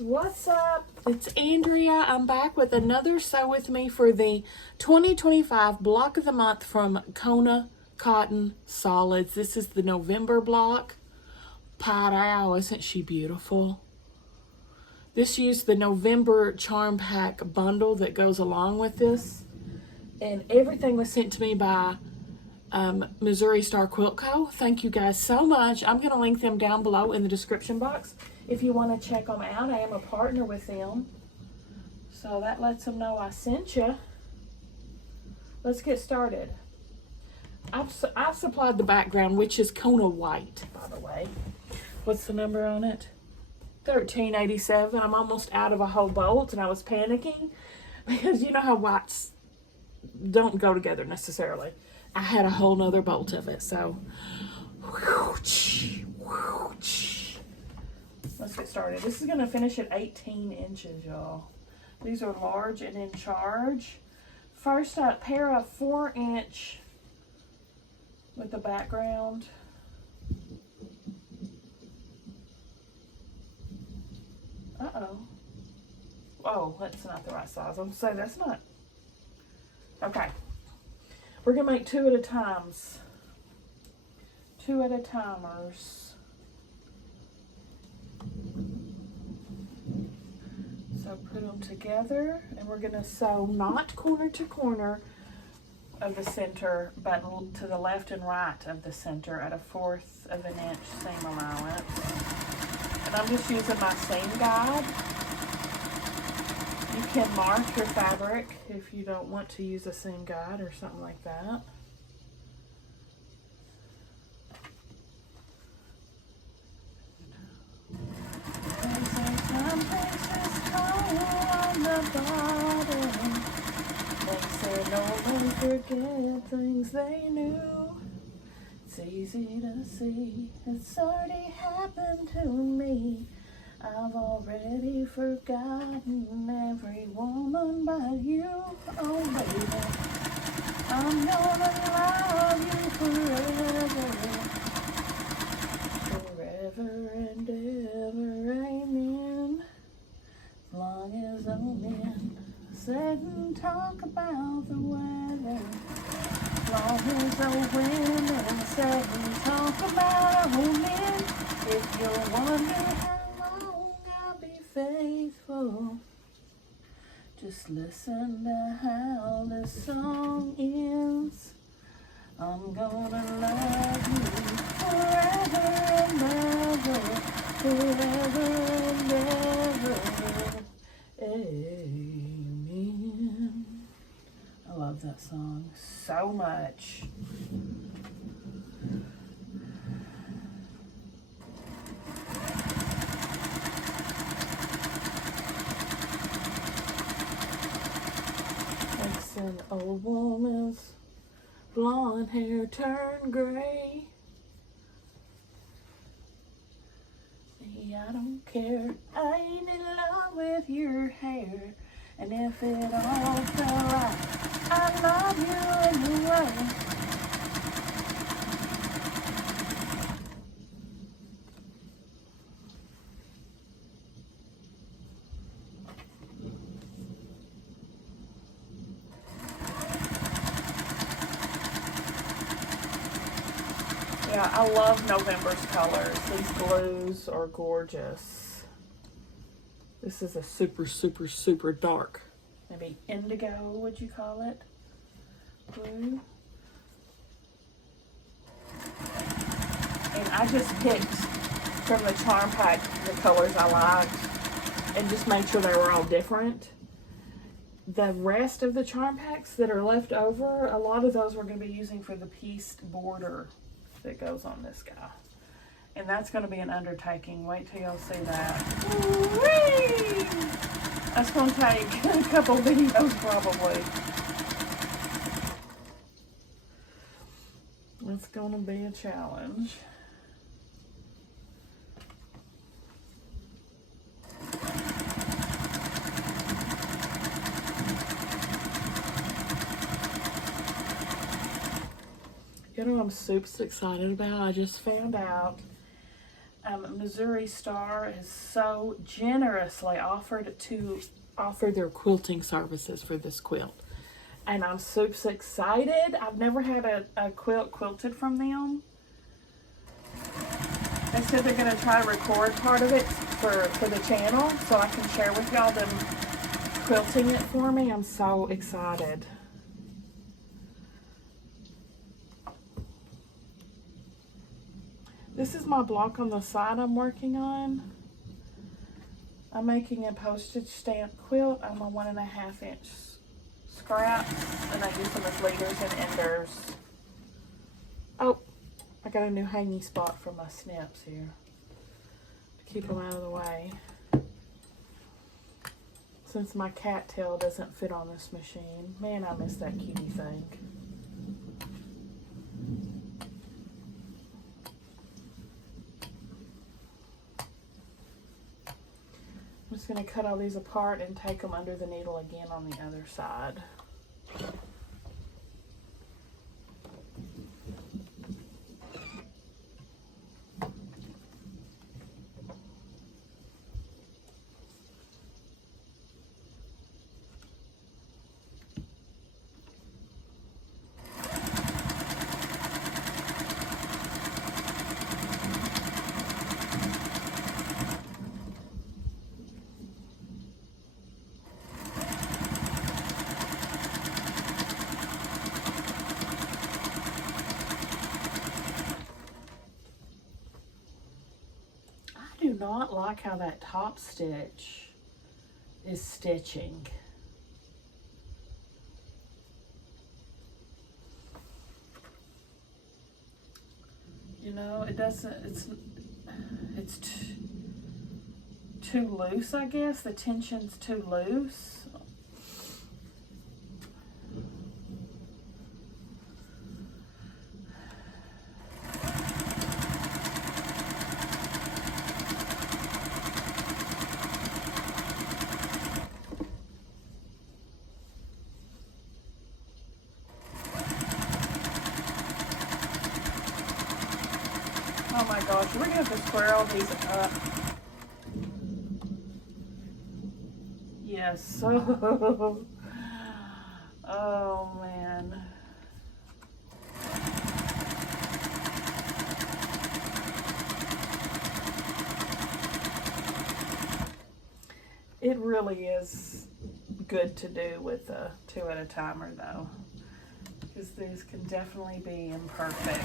What's up? It's Andrea. I'm back with another Sew With Me for the 2025 block of the month from Kona Cotton Solids. This is the November block. Paragould, isn't she beautiful? This used the November Charm Pack bundle that goes along with this. And everything was sent to me by Missouri Star Quilt Co. Thank you guys so much. I'm going to link them down below in the description box if you want to check them out. I am a partner with them, so that lets them know I sent you. Let's get started. I've supplied the background, which is Kona white, by the way. What's the number on it? 1387. I'm almost out of a whole bolt, and I was panicking because you know how whites don't go together necessarily. I had a whole nother bolt of it, so let's get started. This is going to finish at 18 inches, y'all. These are large and in charge. First up, pair of 4-inch with the background. Oh, that's not the right size. I'm saying that's not. Okay. We're going to make 2 at a times. 2 at a timers. So put them together, and we're going to sew not corner to corner of the center, but to the left and right of the center at a 1/4 of an inch seam allowance. And I'm just using my seam guide. You can mark your fabric if you don't want to use a seam guide or something like that. Some places cold on the bottom. They say no one forget things they knew. It's easy to see, it's already happened to me. I've already forgotten every woman but you, oh baby. I'm gonna love you forever, forever and ever, amen. As long as old men sit and talk about the weather. As long as old women sit and talk about old men. If you're wondering how faithful, just listen to how this song ends. I'm gonna love you forever and ever, forever and ever, amen. I love that song so much. An old woman's blonde hair turned gray. See, I don't care. I ain't in love with your hair. And if it all fell right, I love you anyway. Yeah, I love November's colors. These blues are gorgeous. This is a super, super, super dark, maybe indigo, would you call it? Blue. And I just picked from the Charm Pack the colors I liked and just made sure they were all different. The rest of the Charm Packs that are left over, a lot of those we're going to be using for the pieced border that goes on this guy. And that's going to be an undertaking. Wait till y'all see that. Whee! That's going to take a couple videos probably. It's going to be a challenge. You know what I'm super excited about? I just found out Missouri Star has so generously offered to offer their quilting services for this quilt. And I'm super excited. I've never had a quilt quilted from them. They said they're going to try to record part of it for the channel so I can share with y'all them quilting it for me. I'm so excited. This is my block on the side I'm working on. I'm making a postage stamp quilt on my 1.5 inch scraps, and I use them as leaders and enders. Oh, I got a new hanging spot for my snips here to keep them out of the way, since my cattail doesn't fit on this machine. Man, I miss that cutie thing. I'm just going to cut all these apart and take them under the needle again on the other side. Not like how that top stitch is stitching. You know, it doesn't, it's too loose, I guess. The tension's too loose. Oh my gosh, we're gonna have to square all these up. Yes. Oh man. It really is good to do with a 2 at a timer though, because these can definitely be imperfect.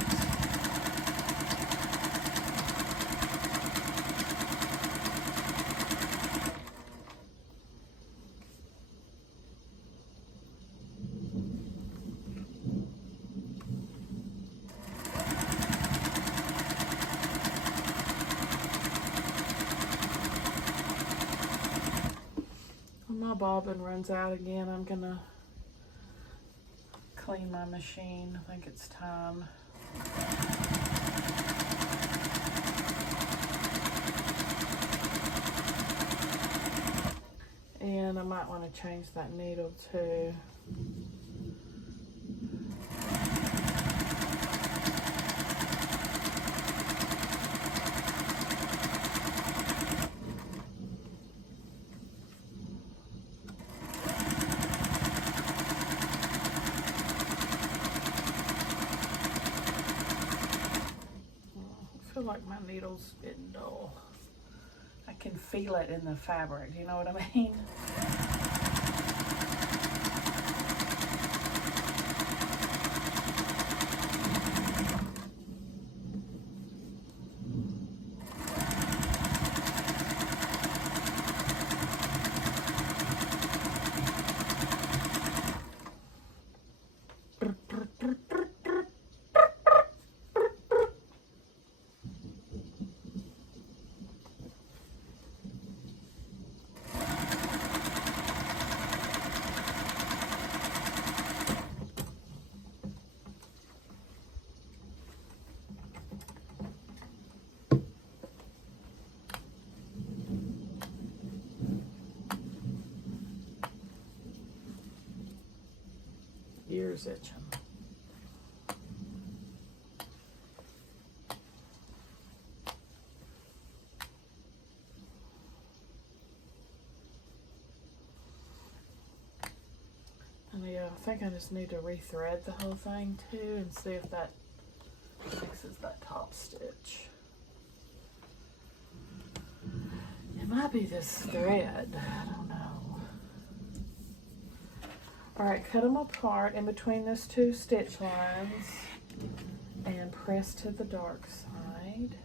My bobbin runs out again, I'm gonna clean my machine. I think it's time. And I might want to change that needle too. I feel like my needle's getting dull. I can feel it in the fabric, you know what I mean? Ears itching. think I just need to rethread the whole thing too and see if that fixes that top stitch. It might be this thread, I don't know. Alright, cut them apart in between those two stitch lines and press to the dark side.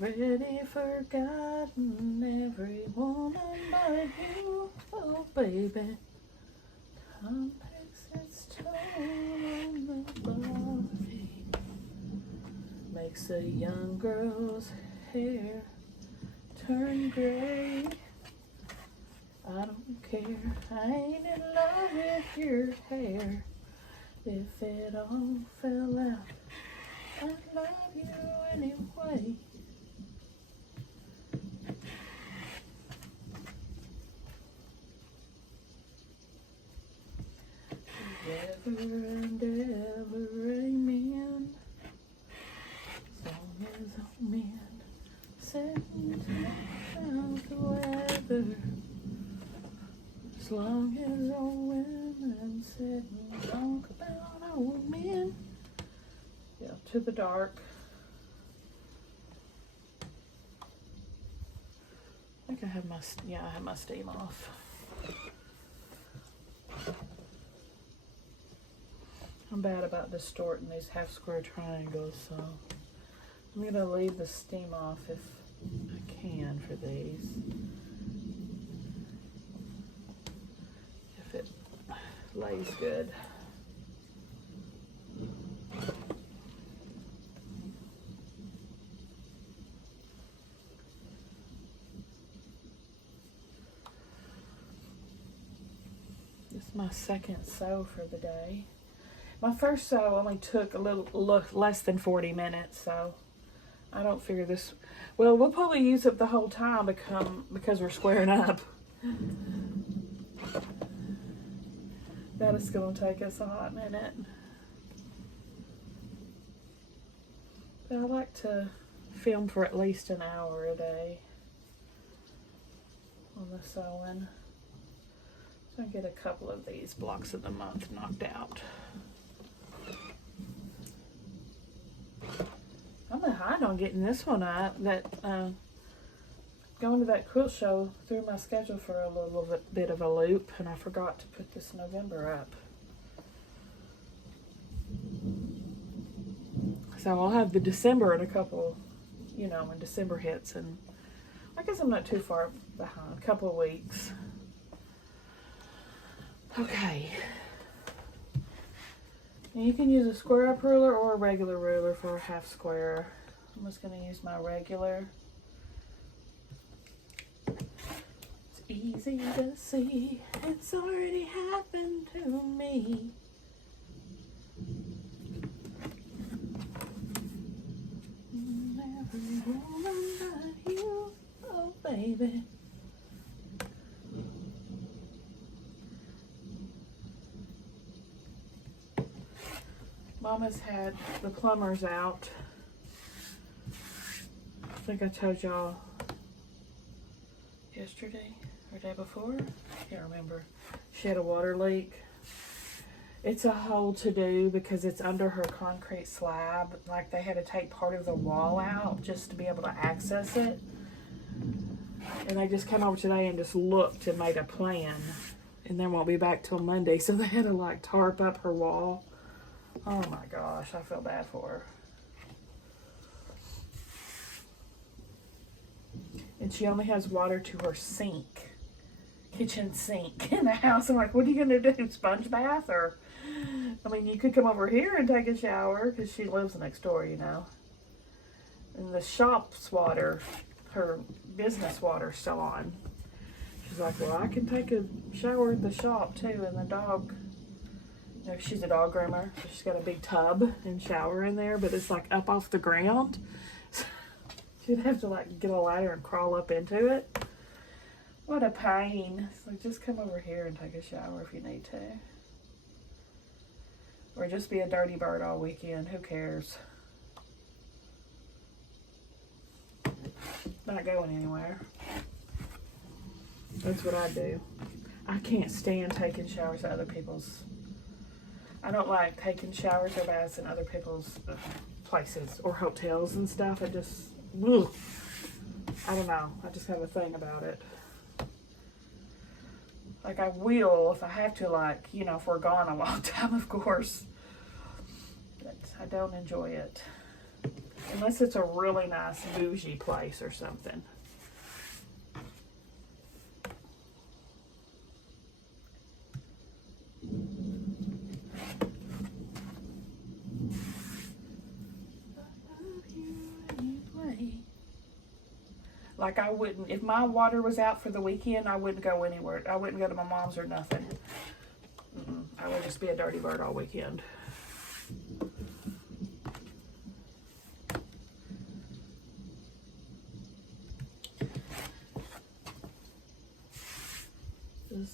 Already forgotten every woman but you, oh baby. Time takes its toll on the body, makes a young girl's hair turn gray. I don't care, I ain't in love with your hair. If it all fell out, I'd love you anyway. Ever and ever, amen. As long as all men setting out the weather, as long as all women sit and talk about old men. Yeah, to the dark. I think I have my steam off. I'm bad about distorting these half square triangles, so I'm gonna leave the steam off if I can for these. If it lays good. This is my second sew for the day. My first sew only took a little less than 40 minutes, so I don't figure this. Well, we'll probably use up the whole time because we're squaring up. That is going to take us a hot minute. But I like to film for at least an hour a day on the sewing. So I get a couple of these blocks of the month knocked out. I'm behind on getting this one up. Going to that quilt show threw my schedule for a little bit of a loop, and I forgot to put this November up. So I'll have the December in a couple, when December hits, and I guess I'm not too far behind, a couple of weeks. Okay. And you can use a square up ruler or a regular ruler for a half square. I'm just going to use my regular. It's easy to see, it's already happened to me. Every woman but you, oh baby. Mama's had the plumbers out. I think I told y'all yesterday or day before. Can't remember. She had a water leak. It's a whole to-do because it's under her concrete slab. Like, they had to take part of the wall out just to be able to access it. And they just came over today and just looked and made a plan. And they won't be back till Monday. So they had to like tarp up her wall. Oh my gosh, I feel bad for her. And she only has water to her sink, kitchen sink in the house. I'm like, what are you gonna do, sponge bath? Or, I mean, you could come over here and take a shower because she lives next door, And the shop's water, her business water's still on. She's like, well, I can take a shower at the shop too, and the dog. She's a dog groomer, so she's got a big tub and shower in there, but it's like up off the ground. So she'd have to like get a ladder and crawl up into it. What a pain. So just come over here and take a shower if you need to. Or just be a dirty bird all weekend. Who cares? not going anywhere. That's what I do. I can't stand taking showers at other people's. I don't like taking showers or baths in other people's places or hotels and stuff. I just, ugh. I don't know. I just have a thing about it. Like, I will if I have to, like, you know, if we're gone a long time, of course. But I don't enjoy it. Unless it's a really nice bougie place or something. Like, I wouldn't, if my water was out for the weekend, I wouldn't go anywhere. I wouldn't go to my mom's or nothing. I would just be a dirty bird all weekend.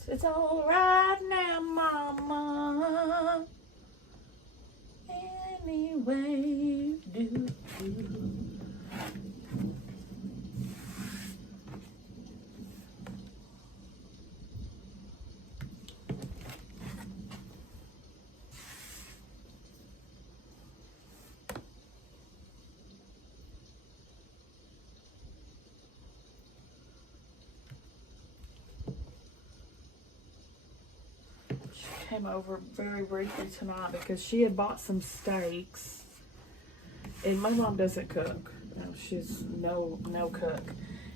It's all right now, Mama. Any way you do. Came over very briefly tonight because she had bought some steaks, and my mom doesn't cook. No, she's no cook,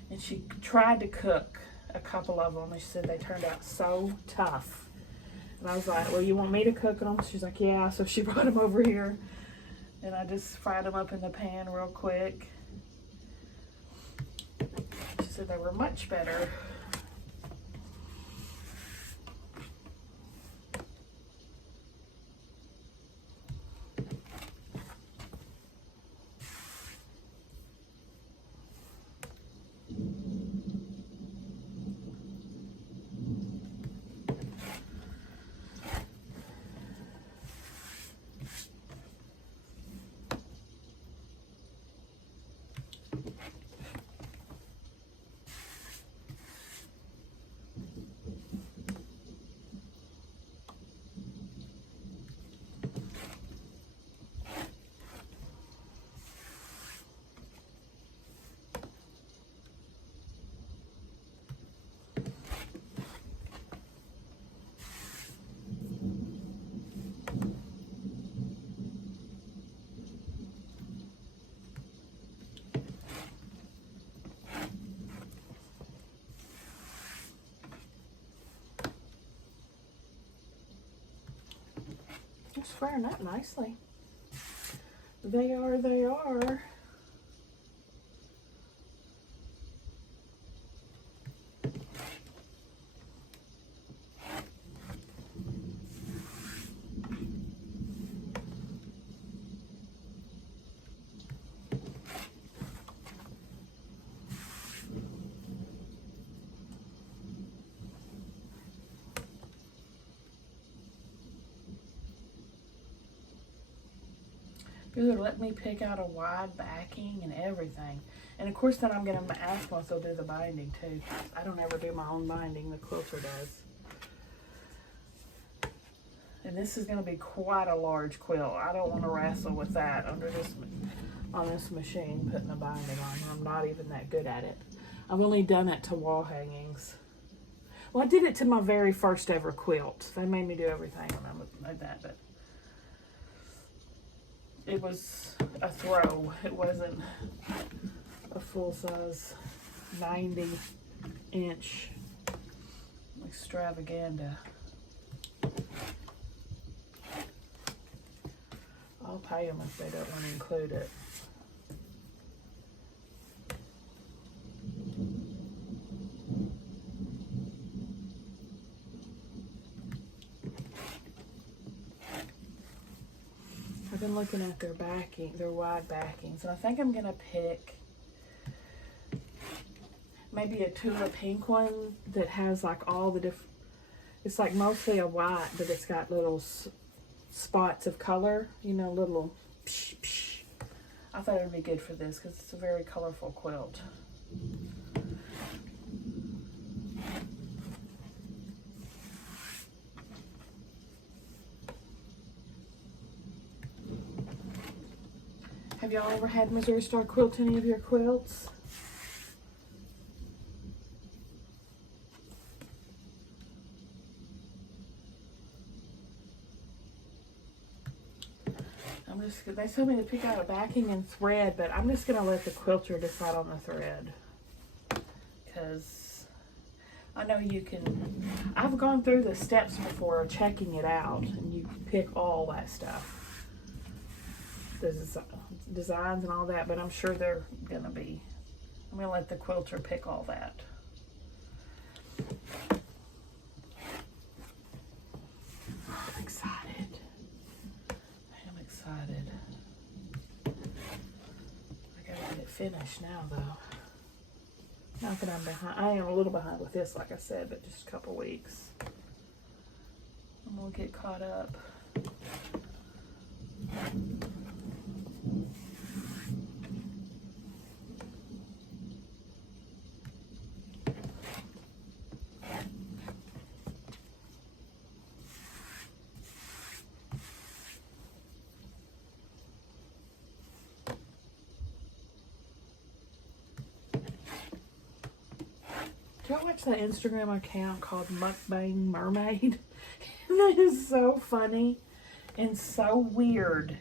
and she tried to cook a couple of them, and she said they turned out so tough. And I was like, well, you want me to cook them? She's like, yeah. So she brought them over here, and I just fried them up in the pan real quick. She said they were much better. It's squaring up nicely. They are. Good, let me pick out a wide backing and everything. And of course then I'm going to ask them if they'll do the binding too. I don't ever do my own binding, the quilter does. And this is going to be quite a large quilt. I don't want to wrestle with that on this machine, putting a binding on. I'm not even that good at it. I've only done it to wall hangings. Well, I did it to my very first ever quilt. They made me do everything when I made that, but it was a throw. It wasn't a full-size 90-inch extravaganza. I'll pay them if they don't want to include it. I've been looking at their backing, their wide backings, and I think I'm gonna pick maybe a Tula pink one that has like all the different. It's like mostly a white, but it's got little spots of color. You know, little. Psh, psh. I thought it would be good for this because it's a very colorful quilt. Have y'all ever had Missouri Star quilt any of your quilts? They told me to pick out a backing and thread, but I'm just going to let the quilter decide on the thread. Because I know you can, I've gone through the steps before checking it out, and you pick all that stuff. The designs and all that, but I'm sure they're going to be, I'm going to let the quilter pick all that. I'm excited. I gotta get it finished now, though. Not that I'm behind. I am a little behind with this, like I said, but just a couple weeks. I'm gonna get caught up. Do y'all watch that Instagram account called Mukbang Mermaid? That is so funny and so weird.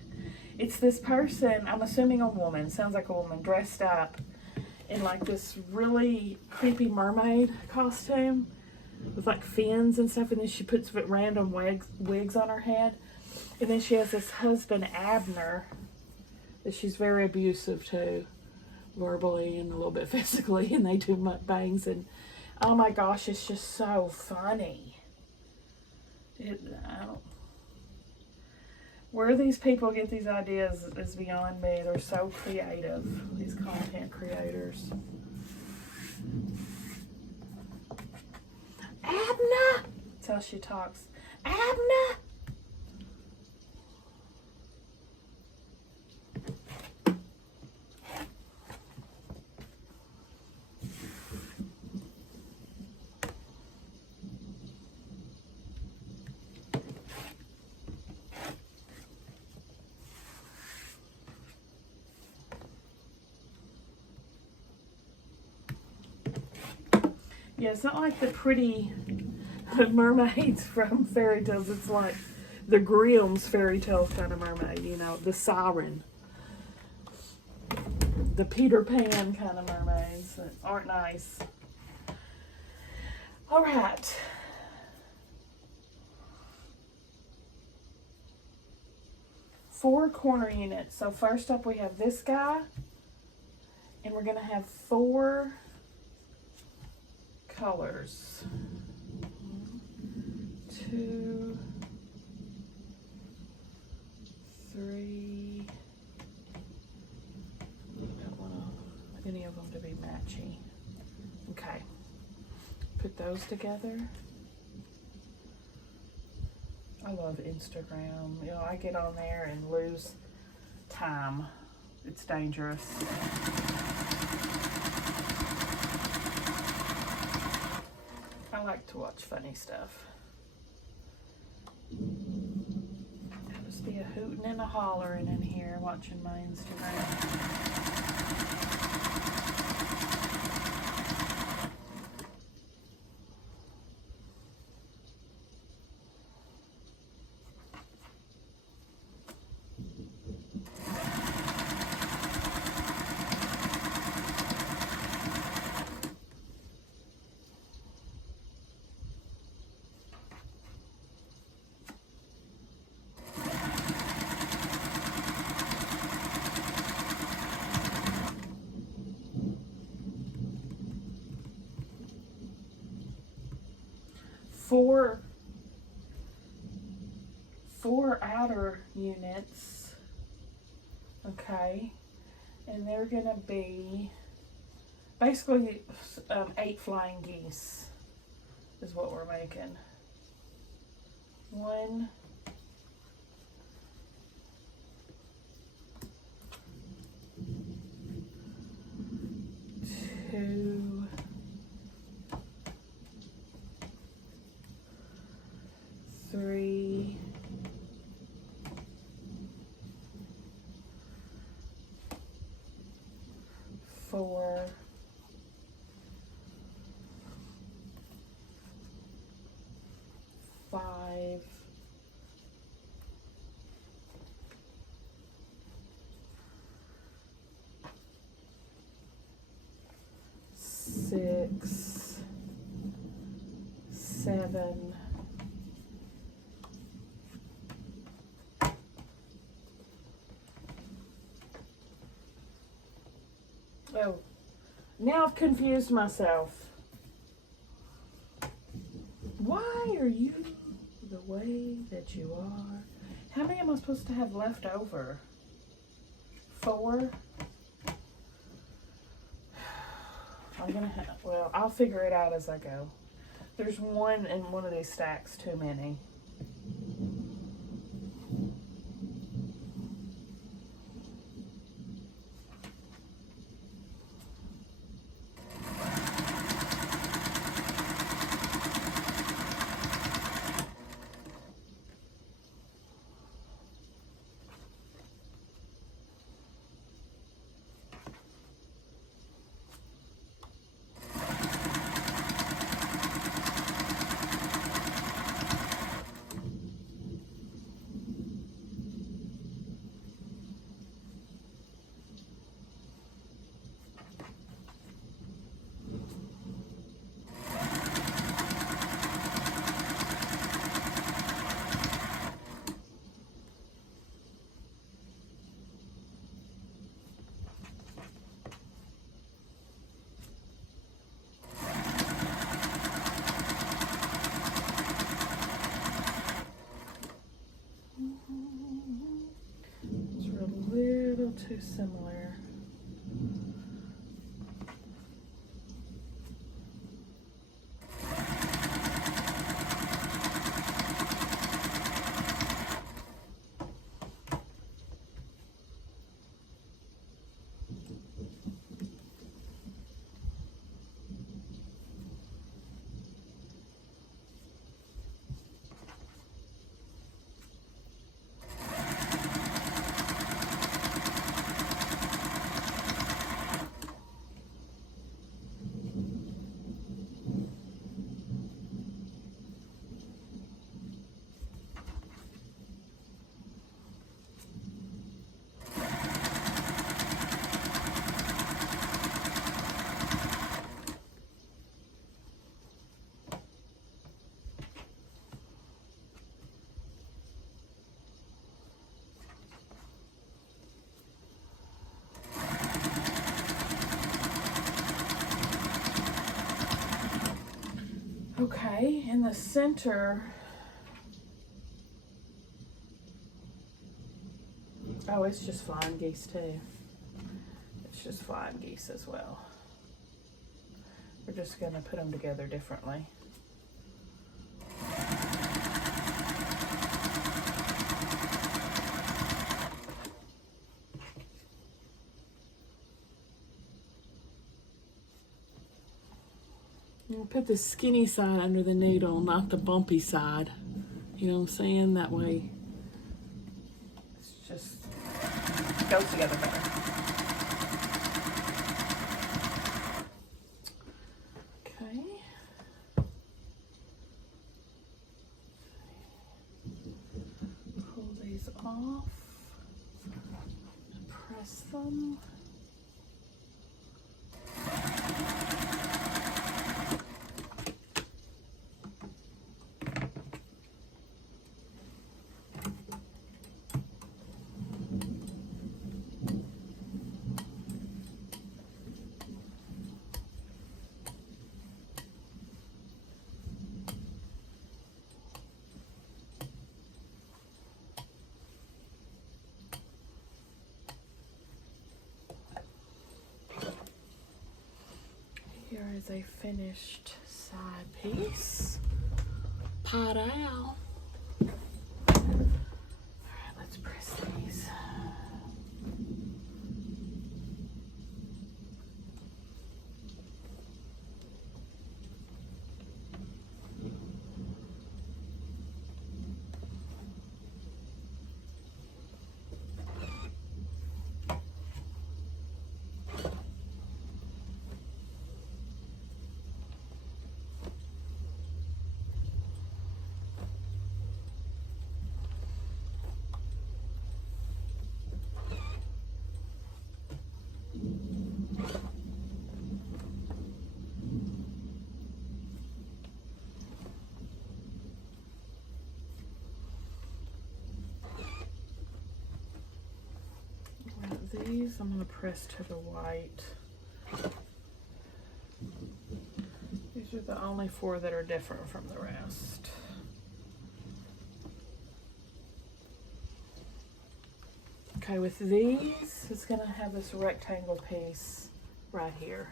It's this person, I'm assuming a woman, sounds like a woman, dressed up in like this really creepy mermaid costume with like fins and stuff, and then she puts random wigs on her head. And then she has this husband, Abner, that she's very abusive to, verbally and a little bit physically, and they do mukbangs, and oh my gosh, it's just so funny. Where these people get these ideas is beyond me. They're so creative, these content creators. Abner! That's how she talks. Abner! Yeah, it's not like the pretty mermaids from fairy tales. It's like the Grimm's fairy tale kind of mermaid, you know, the siren. The Peter Pan kind of mermaids that aren't nice. All right. Four corner units. So first up we have this guy. And we're going to have 4 colors. 2, 3. I don't want any of them to be matchy. Okay. Put those together. I love Instagram. You know, I get on there and lose time. It's dangerous. I like to watch funny stuff. I'll just be a hooting and a hollering in here watching my Instagram. Four outer units, okay, and they're gonna be basically 8 flying geese is what we're making. 1, 2, 2, 3, 4, 5, 6, 7, 8. Now I've confused myself. Why are you the way that you are? How many am I supposed to have left over? 4? I'm gonna have, well, I'll figure it out as I go. There's one in one of these stacks too many. Too similar. Okay, in the center, oh, it's just flying geese too. It's just flying geese as well. We're just gonna put them together differently. We'll put the skinny side under the needle, not the bumpy side. You know what I'm saying? That way it's just goes together better. Okay. Pull these off. Press them. Here is a finished side piece. Pot out. Alright, let's press these. these I'm going to press to the white. These are the only 4 that are different from the rest. Okay, with these, it's going to have this rectangle piece right here.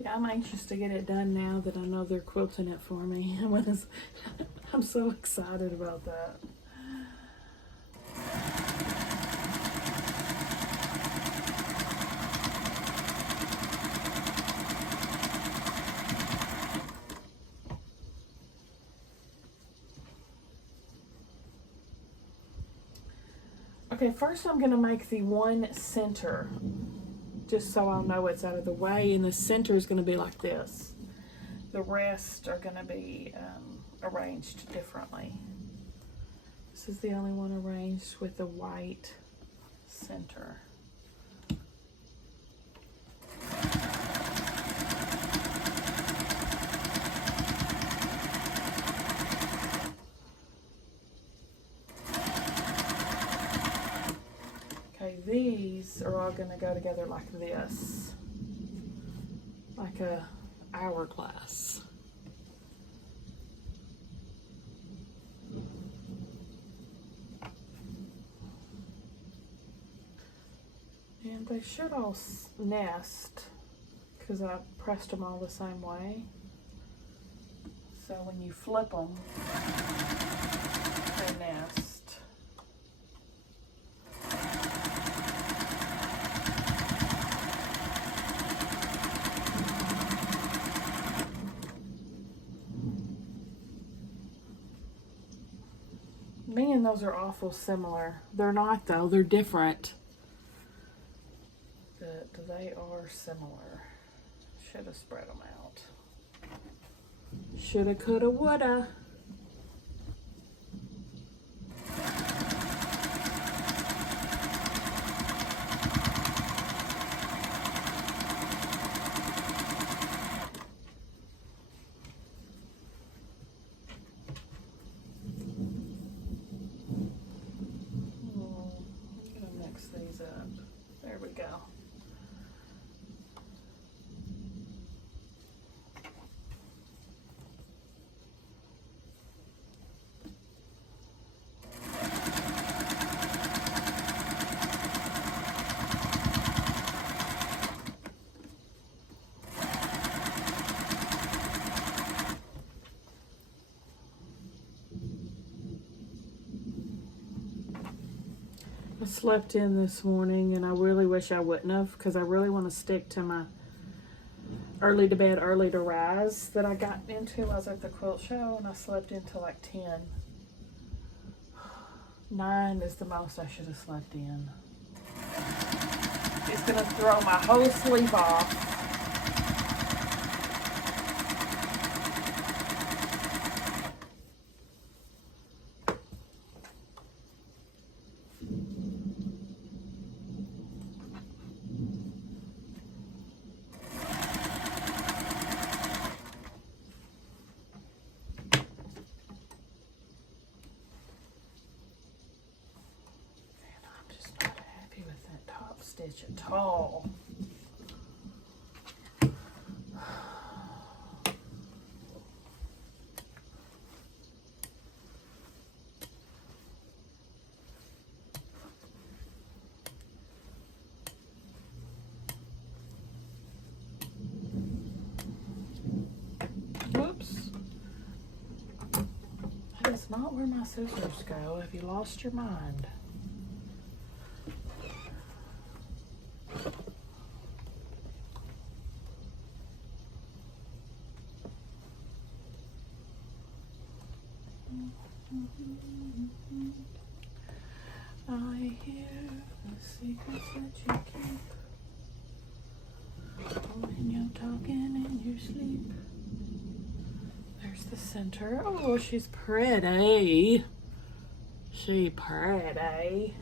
Yeah, I'm anxious to get it done now that I know they're quilting it for me. I'm so excited about that. Okay, first I'm going to make the one center, just so I'll know it's out of the way, and the center is going to be like this. The rest are going to be arranged differently. This is the only one arranged with the white center. These are all going to go together like this, like a hourglass. And they should all nest because I pressed them all the same way. So when you flip them, they nest. Me and those are awful similar. They're not though, they're different. But they are similar. Should have spread them out. Shoulda, coulda, woulda. There we go. I slept in this morning and I really wish I wouldn't have, because I really want to stick to my early to bed, early to rise that I got into. I was at the quilt show and I slept until like 10. 9 is the most I should have slept in. It's gonna throw my whole sleep off. stitch at all. Whoops. That is not where my scissors go. Have you lost your mind? I hear the secrets that you keep when you're talking in your sleep. There's the center. Oh, she's pretty. She pretty.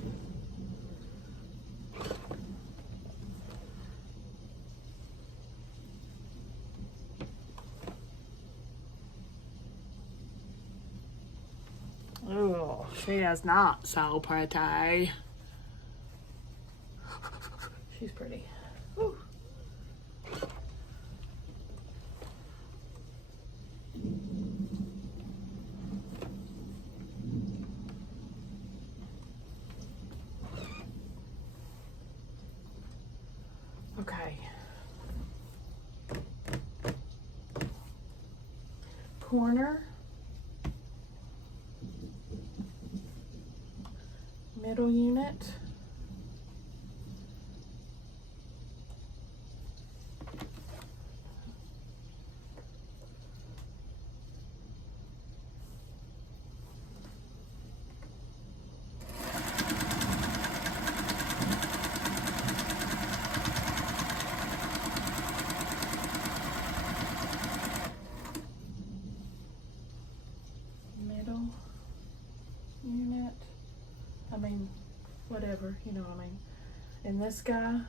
Oh, she is not so pretty. She's pretty. Whew. Okay. Corner. Middle unit. Middle unit. I mean, whatever, you know what I mean. And this guy,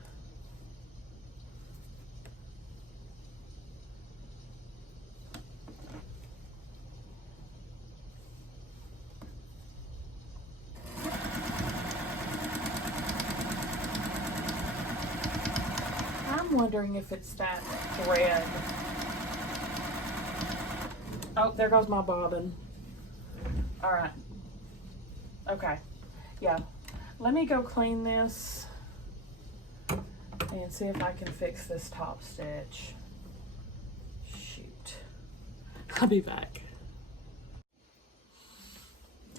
I'm wondering if it's that thread. Oh, there goes my bobbin. All right. Okay. Yeah. Let me go clean this and see if I can fix this top stitch. Shoot. I'll be back.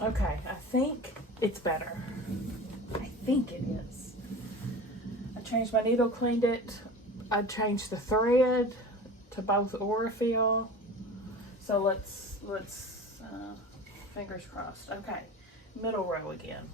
Okay, I think it's better. I think it is. I changed my needle, cleaned it. I changed the thread to both Orifil. So let's fingers crossed. Okay, middle row again.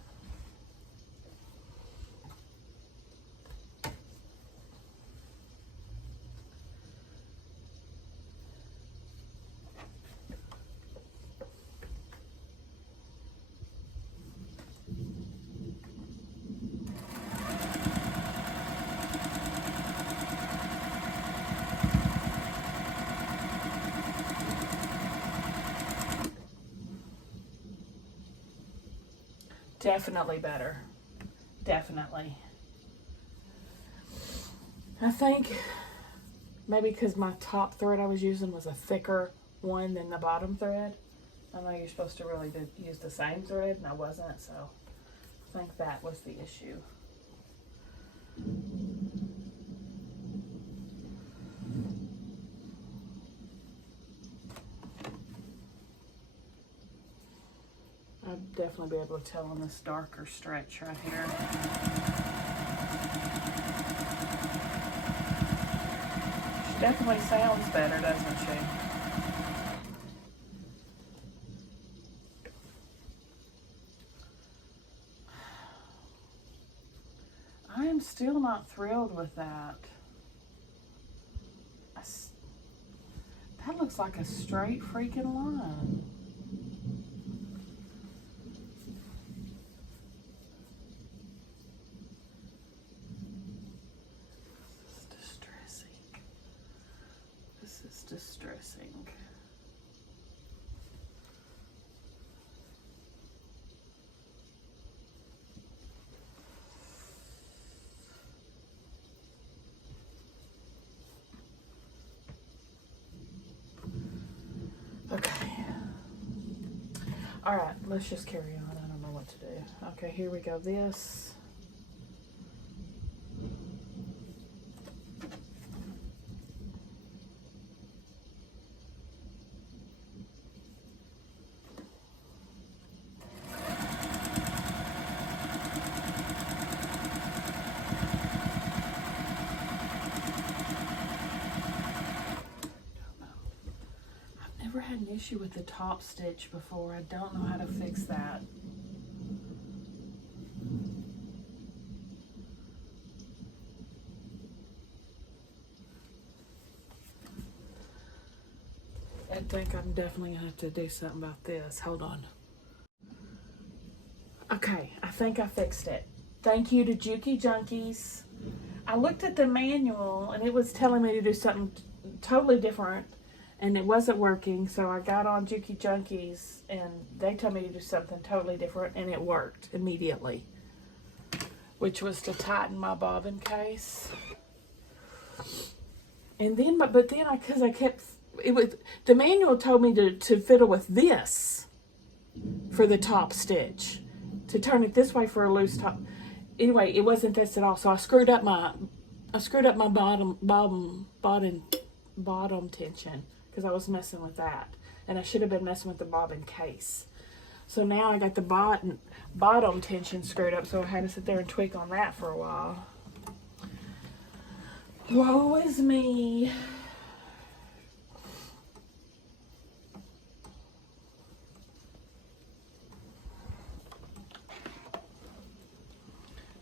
Definitely better. Definitely. I think maybe because my top thread I was using was a thicker one than the bottom thread. I know you're supposed to really use the same thread, and I wasn't, so I think that was the issue. I'd definitely be able to tell on this darker stretch right here. She definitely sounds better, doesn't she? I am still not thrilled with that. That looks like a straight freaking line. This is distressing. All right, let's just carry on. I don't know what to do. Okay, here we go. This. Never had an issue with the top stitch before. I don't know how to fix that. I think I'm definitely gonna have to do something about this. Hold on. Okay, I think I fixed it. Thank you to Juki Junkies. I looked at the manual and it was telling me to do something totally different. And it wasn't working, so I got on Juki Junkies and they told me to do something totally different, and it worked immediately, which was to tighten my bobbin case. And then, because I kept, the manual told me to fiddle with this for the top stitch, to turn it this way for a loose top. Anyway, it wasn't this at all, so I screwed up my bottom tension. Because I was messing with that. And I should have been messing with the bobbin case. So now I got the bottom tension screwed up, so I had to sit there and tweak on that for a while. Woe is me.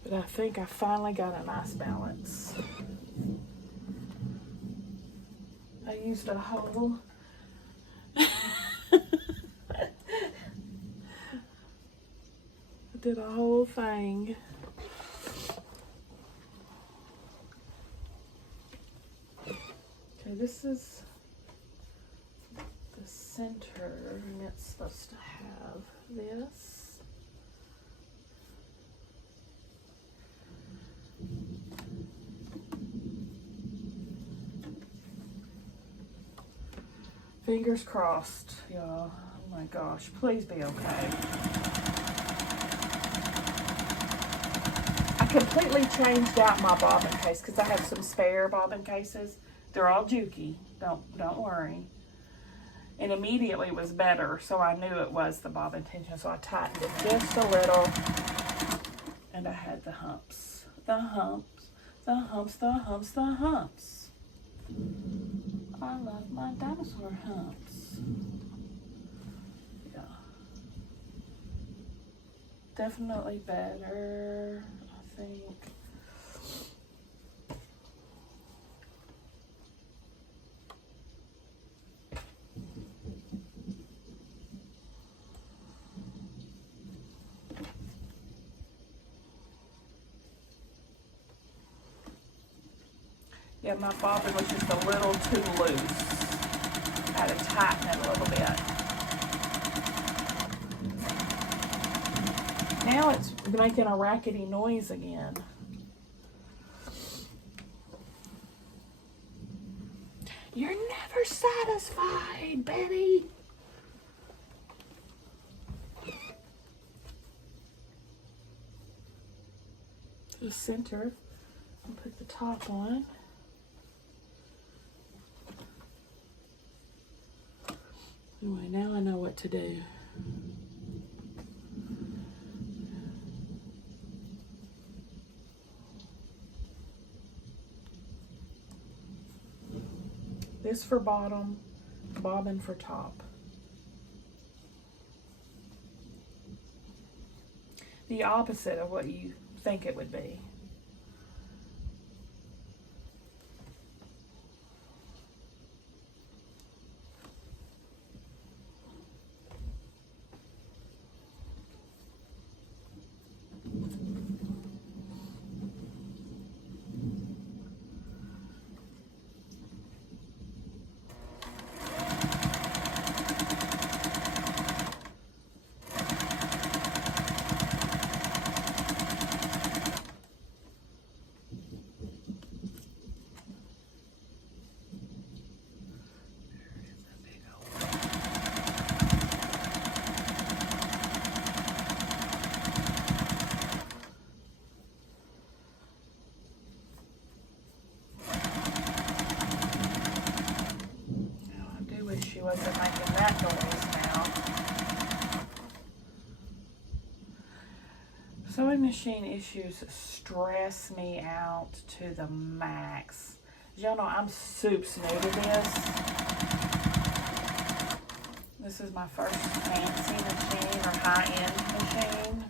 But I think I finally got a nice balance. I used a whole I did a whole thing. Okay, this is the center, and it's supposed to have this. Fingers crossed, y'all. Oh my gosh, please be okay. I completely changed out my bobbin case because I have some spare bobbin cases. They're all Juki, don't worry. And immediately it was better, so I knew it was the bobbin tension, so I tightened it just a little. And I had the humps. The humps, the humps, the humps, the humps. I love my dinosaur humps. Yeah. Definitely better, I think. Yeah, my bobbin was just a little too loose. I had to tighten it a little bit. Now it's making a rackety noise again. You're never satisfied, Betty. The center, I'll put the top on. Anyway, now I know what to do. This for bottom, bobbin for top. The opposite of what you think it would be. wasn't making that noise now. Sewing machine issues stress me out to the max. Y'all know I'm soups new to this. This is my first fancy machine or high-end machine.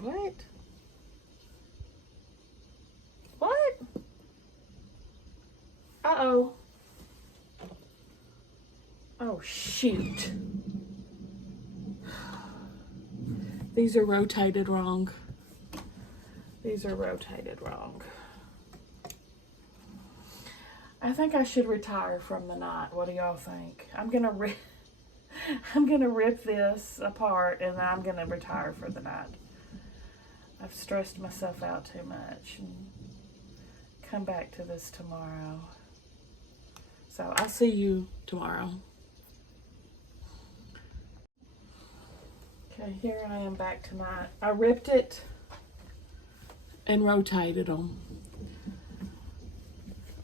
What? What? Uh-oh. Oh, shoot. These are rotated wrong. These are rotated wrong. I think I should retire from the knot. What do y'all think? I'm gonna rip this apart and then I'm gonna retire for the night. I've stressed myself out too much and come back to this tomorrow. So I'll see you tomorrow. Okay, here I am back tonight. I ripped it and rotated them.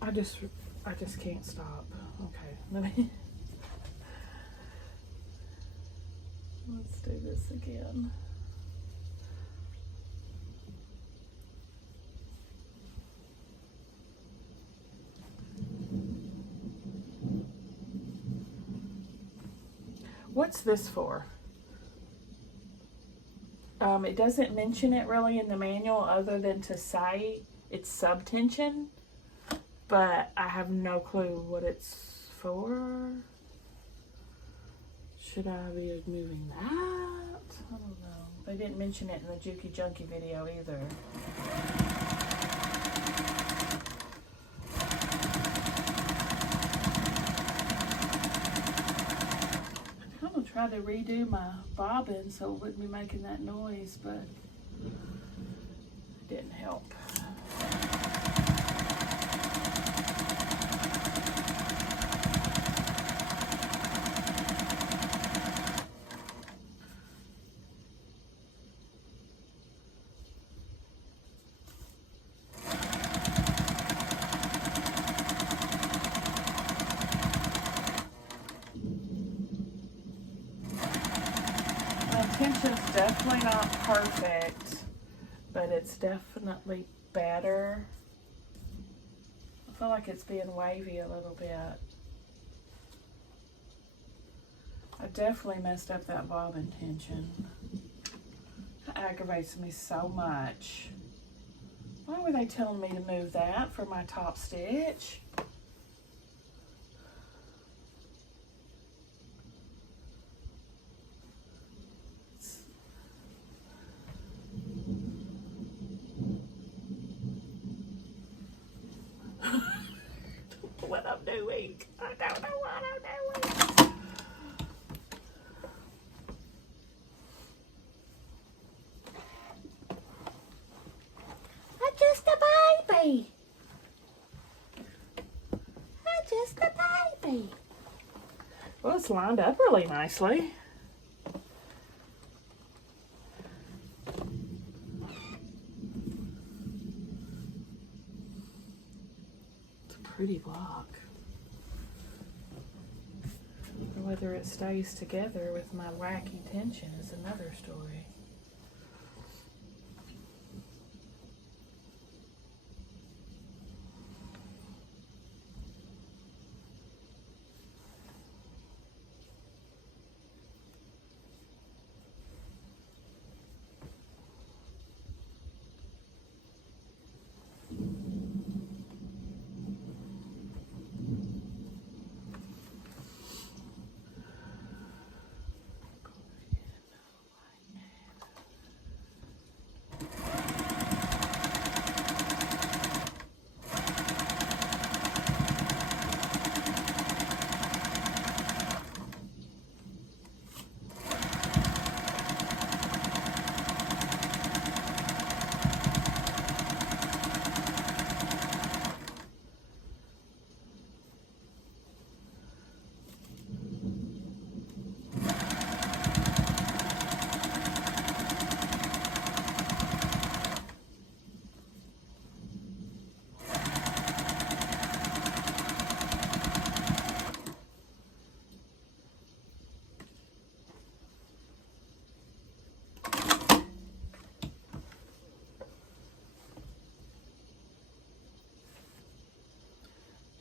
I just can't stop. Okay, let's do this again. What's this for? It doesn't mention it really in the manual other than to say it's subtension, but I have no clue what it's for. Should I be moving that? I don't know. They didn't mention it in the Juki Junkie video either. Tried to redo my bobbin so it wouldn't be making that noise, but it didn't help. Tension's definitely not perfect, but it's definitely better. I feel like it's being wavy a little bit. I definitely messed up that bobbin tension. It aggravates me so much. Why were they telling me to move that for my top stitch? What I'm doing. I don't know what I'm doing. I'm just a baby. I'm just a baby. Well, it's lined up really nicely. Pretty block. Whether it stays together with my wacky tension is another story.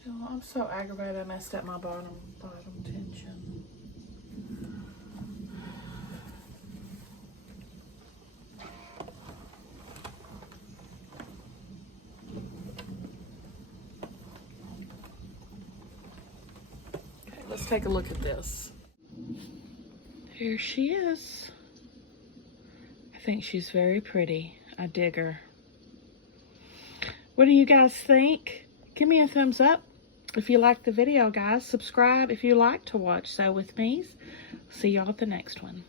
Oh, I'm so aggravated I messed up my bottom tension. Okay, let's take a look at this. Here she is. I think she's very pretty. I dig her. What do you guys think? Give me a thumbs up if you liked the video, guys. Subscribe if you like to watch Sew With Me. See y'all at the next one.